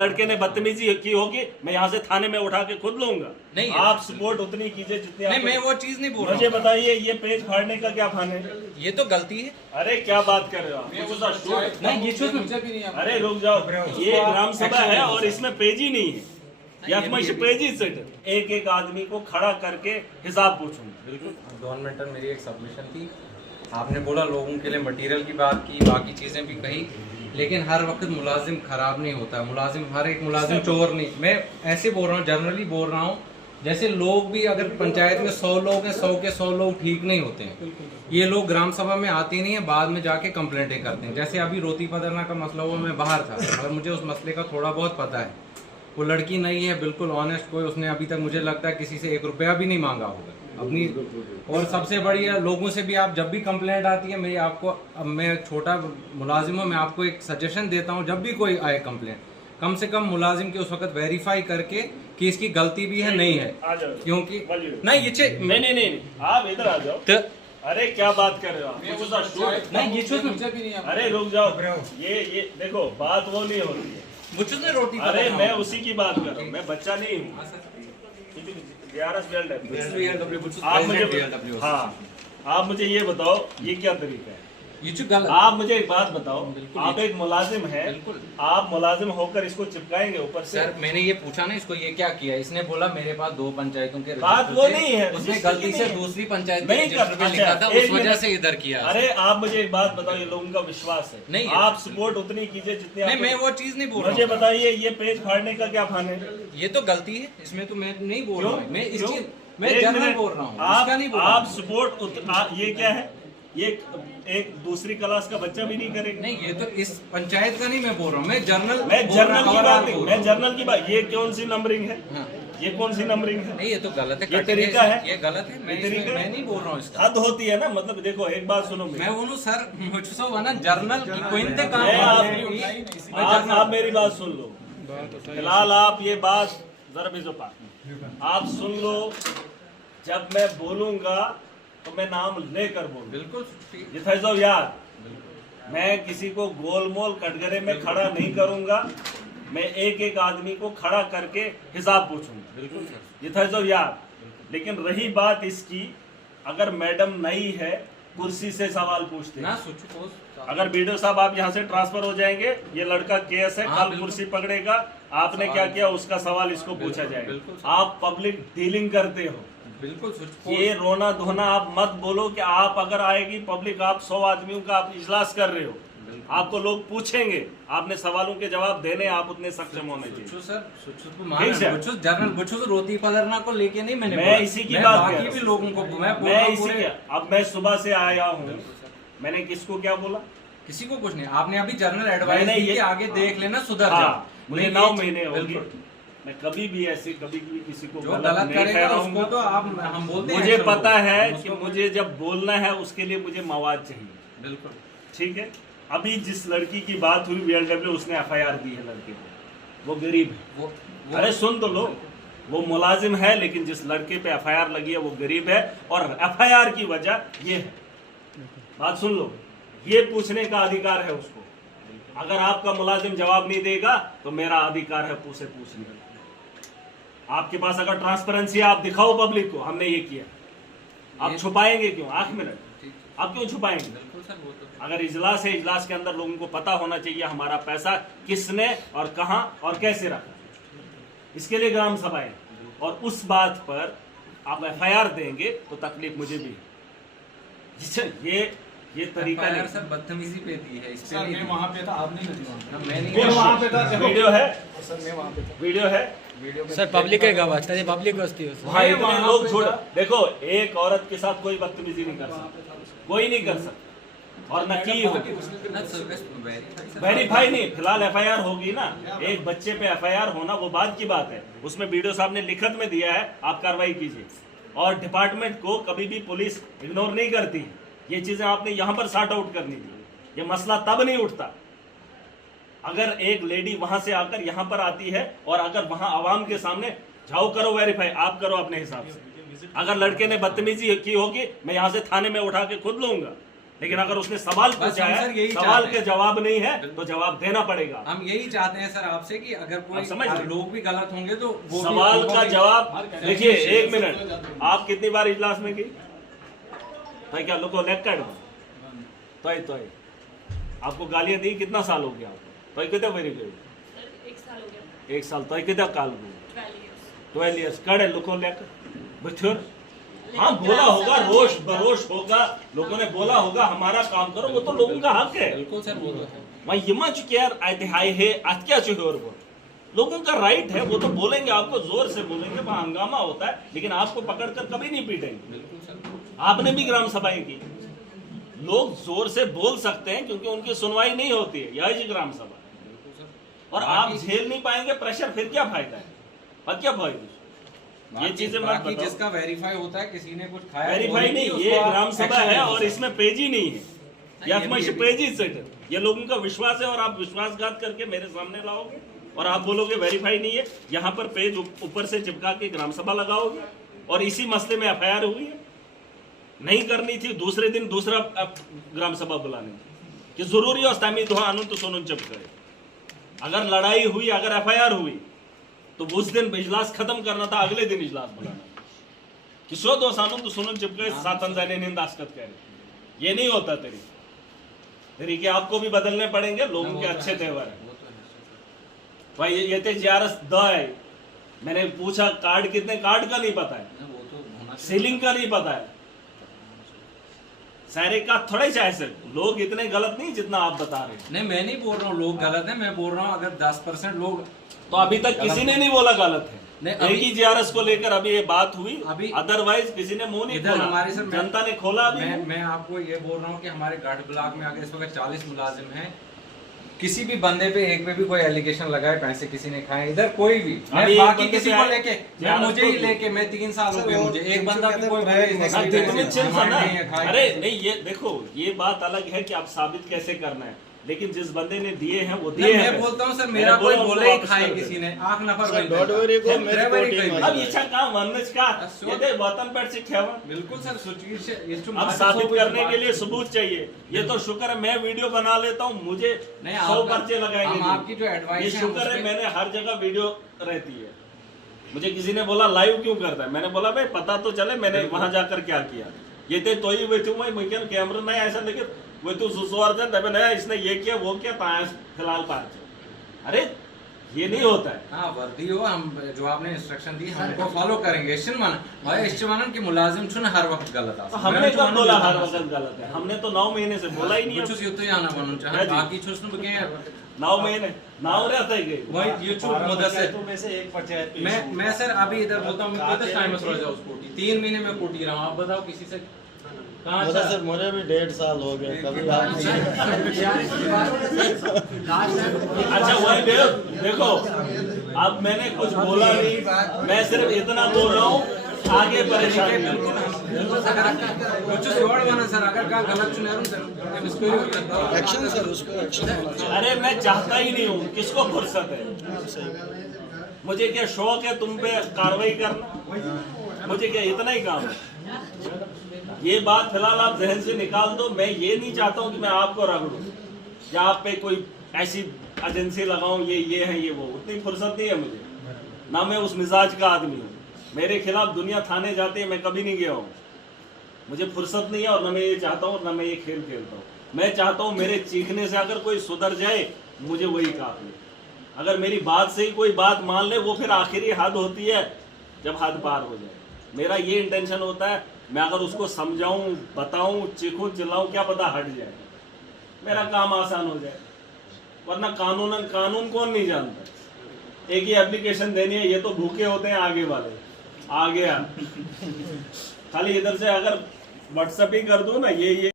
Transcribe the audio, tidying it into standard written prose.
लड़के ने बदतमीजी की होगी, मैं यहाँ से थाने में उठा के खुद लूंगा। नहीं, आप सपोर्ट उतनी कीजिए जितनी नहीं, आप। मैं वो चीज नहीं बोल रहा मुझे हूँ। बताइए ये पेज फाड़ने का क्या फान है? ये तो गलती है। अरे क्या बात कर रहे हो आप? नहीं, ये चीज मुझे भी नहीं है। अरे रुक जाओ, ये ग्राम सभा है और इसमें पेज ही नहीं है। पेज ही सेट एक एक आदमी को खड़ा करके हिसाब पूछूंगा। बिल्कुल। गवर्नमेंट मेरी एक सबमिशन थी, आपने बोला लोगों के लिए मटेरियल की बात की, बाकी चीज़ें भी कही, लेकिन हर वक्त मुलाजिम खराब नहीं होता। मुलाजिम हर एक मुलाजिम चोर नहीं। मैं ऐसे बोल रहा हूँ, जनरली बोल रहा हूँ, जैसे लोग भी अगर पंचायत में 100 लोग हैं, 100 के 100 लोग ठीक नहीं होते हैं। ये लोग ग्राम सभा में आते नहीं है, बाद में जाके कंप्लेंटें करते हैं। जैसे अभी रोती पदरना का मसला हुआ, मैं बाहर था और मुझे उस मसले का थोड़ा बहुत पता है। वो लड़की नहीं है, बिल्कुल ऑनेस्ट, कोई उसने अभी तक मुझे लगता है किसी से 1 रुपया भी नहीं मांगा होगा अपनी। और सबसे बढ़िया लोगों से भी आप जब भी कंप्लेंट आती है, मेरी आपको, अब मैं छोटा मुलाजिम हूँ, मैं आपको एक सजेशन देता हूँ, जब भी कोई आए कंप्लेंट, कम से कम मुलाजिम के उस वक्त वेरीफाई करके कि इसकी गलती भी है नहीं है, क्योंकि नहीं ये नहीं आप इधर आ जाओ। अरे क्या बात कर रहे हो आप? नहीं, ये चीज मुझे भी नहीं है। अरे रुक जाओ, ये देखो बात वो नहीं होती है। मुझे रोटी, अरे मैं उसी की बात कर रहा हूँ, मैं बच्चा नहीं हूँ। आप मुझे ये बताओ, ये क्या तरीका है? ये जो गलत। आप मुझे एक बात बताओ, आप एक मुलाजिम हैं, आप मुलाजिम होकर इसको चिपकाएंगे ऊपर से? सर मैंने ये पूछा ना इसको, ये क्या किया? इसने बोला मेरे पास 2 पंचायतों के बात वो नहीं है, उसने गलती से दूसरी पंचायत नहीं लिखा था, उस वजह से इधर किया। अरे आप मुझे एक बात बताओ, ये लोगों का विश्वास है नहीं, आप सपोर्ट उतनी कीजिए जितनी। नहीं, मैं वो चीज नहीं बोल रहा। मुझे बताइए ये पेज फाड़ने का क्या फान है? ये तो गलती है, इसमें तो मैं नहीं बोल रहा हूँ, मैं इस क्यों? चीज मैं जनरल बोल रहा हूँ, इसका नहीं बोल रहा आप सपोर्ट ये क्या है? ये एक दूसरी क्लास का बच्चा भी नहीं करेगा। नहीं, ये तो इस पंचायत का नहीं मैं बोल रहा हूँ, मैं जर्नल की बात। ये कौन सी नंबरिंग है? हाँ। ये कौन सी नंबरिंग है? नहीं, ये तो गलत है, ये तरीका है, ये गलत है। मैं नहीं बोल रहा हूँ इसका। हद होती है ना, मतलब देखो एक बात सुनो, मैं बोलूँ सर मुझसे बना जर्नल की कोई आप मेरी बात सुन लो। फिलहाल आप ये बात जरा भी आप सुन लो। जब मैं बोलूंगा तो मैं नाम लेकर बोलूं। बिल्कुल यार, मैं किसी को गोलमोल कटघरे में खड़ा नहीं करूंगा, मैं एक एक आदमी को खड़ा करके हिसाब पूछूंगा। बिल्कुल यार, लेकिन रही बात इसकी, अगर मैडम नई है कुर्सी से सवाल पूछते ना, अगर वीडियो साहब आप यहाँ से ट्रांसफर हो जाएंगे, ये लड़का केस है, कल कुर्सी पकड़ेगा, आपने क्या किया उसका सवाल इसको पूछा जाएगा। आप पब्लिक डीलिंग करते हो, बिल्कुल। ये रोना धोना आप मत बोलो कि आप अगर आएगी पब्लिक, आप 100 आदमियों का आप इजलास कर रहे हो, आपको लोग पूछेंगे, आपने सवालों के जवाब देने, आप उतने सक्षम होने चाहिए। जर्नल रोती पदरना को लेके नहीं, मैं इसी की बात कर रहा हूं। भी लोगों को मैं इसी अब मैं सुबह से आया हूँ, मैंने किसको क्या बोला? किसी को कुछ नहीं। आपने अभी जर्नल एडवाइस दी कि आगे देख लेना, सुधर जा। मुझे 9 महीने हो गए, मैं कभी भी ऐसे कभी भी किसी को गलत नहीं करेगा उसको तो हम बोलते हैं। मुझे पता है कि मुझे जब बोलना है उसके लिए मुझे मवाद चाहिए। बिल्कुल ठीक है। अभी जिस लड़की की बात हुई VLW, उसने FIR दी है लड़के को, वो गरीब है। अरे सुन तो लो, वो मुलाजिम है, लेकिन जिस लड़के पे FIR लगी है वो गरीब है, और FIR की वजह ये है। बात सुन लो, ये पूछने का अधिकार है उसको। अगर आपका मुलाजिम जवाब नहीं देगा तो मेरा अधिकार है उसे पूछने का। आपके पास अगर ट्रांसपेरेंसी है, आप दिखाओ पब्लिक को हमने ये किया। आप छुपाएंगे क्यों? 8 मिनट आप क्यों छुपाएंगे? अगर इजलास है, इजलास के अंदर लोगों को पता होना चाहिए हमारा पैसा किसने और कहां और कैसे रखा। इसके लिए ग्राम सभाएं, और उस बात पर आप FIR देंगे तो तकलीफ मुझे भी। ये तरीका नहीं सर, बदतमीजी पे दी है। इस पे मैं वहाँ पे था, आप नहीं थे। मैं नहीं वहाँ पे था। वीडियो है सर, मैं वहाँ पे था। वीडियो है सर, पब्लिक है गवाह, पब्लिक बस्ती है। वहाँ इतने लोग छोड़, देखो एक औरत के साथ कोई बदतमीजी नहीं कर सकता, कोई नहीं कर सकता, और न की हो। वेरीफाई नहीं, फिलहाल FIR होगी ना। एक बच्चे पे FIR होना वो बात की बात है, उसमें वीडियो साहब ने लिखत में दिया है, आप कार्रवाई कीजिए। और डिपार्टमेंट को कभी भी पुलिस इग्नोर नहीं करती, ये चीजें आपने यहाँ पर सॉर्ट आउट करनी थी। ये मसला तब नहीं उठता अगर एक लेडी वहां से आकर यहाँ पर आती है, और अगर वहां आवाम के सामने जाओ करो वेरीफाई, आप करो अपने हिसाब से। अगर लड़के ने बदतमीजी की होगी, मैं यहाँ से थाने में उठा के खुद लूंगा। लेकिन अगर उसने सवाल बस पूछा हम है, सर यही सवाल चाहते के हैं। जवाब नहीं है तो जवाब देना पड़ेगा। हम यही चाहते हैं सर आपसे कि अगर आप समझ कोई रहे? लोग भी गलत होंगे तो वो भी सवाल उनको का भी- जवाब देखिए। एक मिनट, आप कितनी बार इजलास में गई? तो क्या लोग इलेक्टेड तो आपको गालियां दी? कितना साल हो गया आपको? तो कितना वेरी गई? एक साल हो गया, 1 साल तो कितना काल गई? 12 years। 12 years कड़े लोगों लेकर बच्चों। हाँ बोला होगा, रोष बरोश होगा, लोगों ने बोला होगा हमारा काम करो, वो तो लोगों का हक है। बिल्कुल सर वो तो है। मैं यमा चुकेर आतिहाई है आज क्या चुके और वो लोगों का राइट है, वो तो बोलेंगे, आपको जोर से बोलेंगे, वहाँ हंगामा होता है, लेकिन आपको पकड़कर कभी नहीं पीटेंगे। बिल्कुल सर। आपने भी ग्राम सभाएं की, लोग जोर से बोल सकते हैं क्योंकि उनकी सुनवाई नहीं होती है, यही ग्राम सभा है। बिल्कुल सर। और आप झेल नहीं पाएंगे प्रेशर, फिर क्या फायदा है? और क्या फायदा? ये चीजें मत बाकी बताओ। जिसका वेरीफाई होता है, किसी ने कुछ खाया वेरीफाई वो नहीं, उसको ये आप ग्राम सभा action है ले और सकते इसमें पेज ही नहीं है, या ये भी- पेज ही सेट। ये लोगों का विश्वास है और आप विश्वासघात करके मेरे सामने लाओगे और आप बोलोगे वेरीफाई नहीं है। यहाँ पर पेज ऊपर से चिपका के ग्राम सभा लगाओगे और इसी मसले में एफआईआर हुई है। नहीं करनी थी, दूसरे दिन दूसरा ग्राम सभा बुलाने थी कि जरूरी और तो आनंद तो सोनू चिपकाए। अगर लड़ाई हुई, अगर एफआईआर हुई तो उस दिन इजलास खत्म करना था, अगले दिन इजलास बुलाना कि सो दो सानू तो सुनन चिपके सात अंजाने निंदास्कत कह रहे। ये नहीं होता तरीके आपको भी बदलने पड़ेंगे। लोगों के अच्छे तेवर है वो तो है सर। भाई, ये तो जियारत द है। मैंने पूछा कार्ड कितने, कार्ड का नहीं पता है, ना, वो तो होना चाहिए। सीलिंग का नहीं पता है, सारे का थोड़ा ही चाहे सर। लोग इतने गलत नहीं जितना आप बता रहे हैं। नहीं, मैं नहीं बोल रहा हूँ लोग गलत है, मैं बोल रहा हूँ अगर 10% लोग तो अभी तक किसी ने नहीं बोला गलत है। नहीं, एक अभी- ही जियारत को लेकर अभी ये बात हुई, अभी- अदरवाइज किसी ने मुंह नहीं इधर खोला। हमारे सर जनता ने खोला अभी मुंह। मैं आपको ये बोल रहा हूँ कि हमारे गढ़ ब्लॉक में अगर इस वक्त 40 मुलाजिम हैं, किसी भी बंदे पे एक पे भी कोई एलिगेशन लगाए पैसे किसी ने खाए, इधर कोई भी, मैं अभी एक बाकी बंदे किसी पे को आए- लेके, मैं यार मुझे ही उसको- लेके, मैं 3 साल हो गए सर, मुझे, एक वो बंदा भी कोई कहते हैं ऐसा बैग नहीं में है, चिल हमारे ना। नहीं है, खाए अरे कैसे। नहीं, ये देखो, ये बात अलग है कि आप साबित कैसे करना है, लेकिन जिस बंदे ने दिए हैं वो नहीं, दिए हैं मैं पैसे। बोलता हूँ सर, मैंने मेरा कोई बोला उसको बोले ही वापस खाए कर दे। किसी ने, आंख नफर सर, बन डोडवरी को मेरी ड्राइवर ही कोटिंग कहीं। अब इच्छा काम वनच का सर, ये दे वतन पर से खेवा। बिल्कुल सर, अब साबित करने के लिए सबूत चाहिए। ये तो शुक्र है मैं वीडियो बना लेता हूँ, मुझे नहीं, 100 आपका- पर्चे लगाएंगे। हम आपकी जो एडवाइस ये है, शुक्र है उसपे- मैंने हर जगह वीडियो रहती है। मुझे किसी ने बोला लाइव क्यों करता है, मैंने बोला भाई पता तो चले मैंने वहां जाकर क्या किया। ये तो ही वे मैं मुझे कैमरा नहीं ऐसा, लेकिन वो तो सुसवार्जन तब नया इसने ये किया वो किया पास फिलहाल पास। अरे ये नहीं होता है। हाँ, वर्दी हो, हम जो आपने इंस्ट्रक्शन दी हमको फॉलो करेंगे। इश्चमानन की मुलाजिम छुन हर वक्त गलत तो हमने कब बोला हर वक्त गलत है? हमने तो 9 महीने से बोला ही नहीं है। कुछ युद्ध याना बनूं चाहे हाँ जी। बाकी छुस्नु बके 9 महीने 9 रहते गए। वही यूट्यूब मुदस्सिर में से एक पंचायत पेश हुई। मैं सर अभी इधर बोलता हूँ, मैं कितना टाइम में जाऊँ उस कोटी 3 महीने में कोटी रहा हूँ। आप बताओ किसी से कहाँ मुझे अच्छा? सर मुझे भी 1.5 साल हो गए, कभी आप अच्छा वही देखो, अब मैंने कुछ बोला नहीं, मैं सिर्फ इतना बोल रहा हूँ आगे परेशानी है। बिल्कुल सर, कुछ जोड़ बना सर, अगर का गलत चुनाव सर हम इसको ही एक्शन सर, उस पर एक्शन होना चाहिए। अरे मैं चाहता ही नहीं हूँ, किसको फुर्सत है? मुझे क्या शौक है तुम पे कार्रवाई करना? मुझे क्या इतना ही काम है? ये बात फिलहाल आप जहन से निकाल दो। मैं ये नहीं चाहता हूँ कि मैं आपको रगड़ूं या आप पे कोई ऐसी एजेंसी लगाऊं, ये है ये वो, उतनी फुर्सत नहीं है मुझे। ना मैं उस मिजाज का आदमी हूँ। मेरे खिलाफ दुनिया थाने जाती है, मैं कभी नहीं गया हूँ। मुझे फुर्सत नहीं है और न मैं ये चाहता हूँ, न मैं ये खेल खेलता हूँ। मैं चाहता हूँ मेरे चीखने से अगर कोई सुधर जाए, मुझे वही काफी। अगर मेरी बात से ही कोई बात मान ले, वो फिर आखिरी हद होती है जब हद पार हो जाए। मेरा ये इंटेंशन होता है, मैं अगर उसको समझाऊं, बताऊं, चीखूं, चिल्लाऊं, क्या पता हट जाए, मेरा काम आसान हो जाए। वरना कानून कौन नहीं जानता। एक ही एप्लीकेशन देनी है, ये तो भूखे होते हैं आगे वाले। आ गया खाली इधर से अगर व्हाट्सएप ही कर दूं ना, ये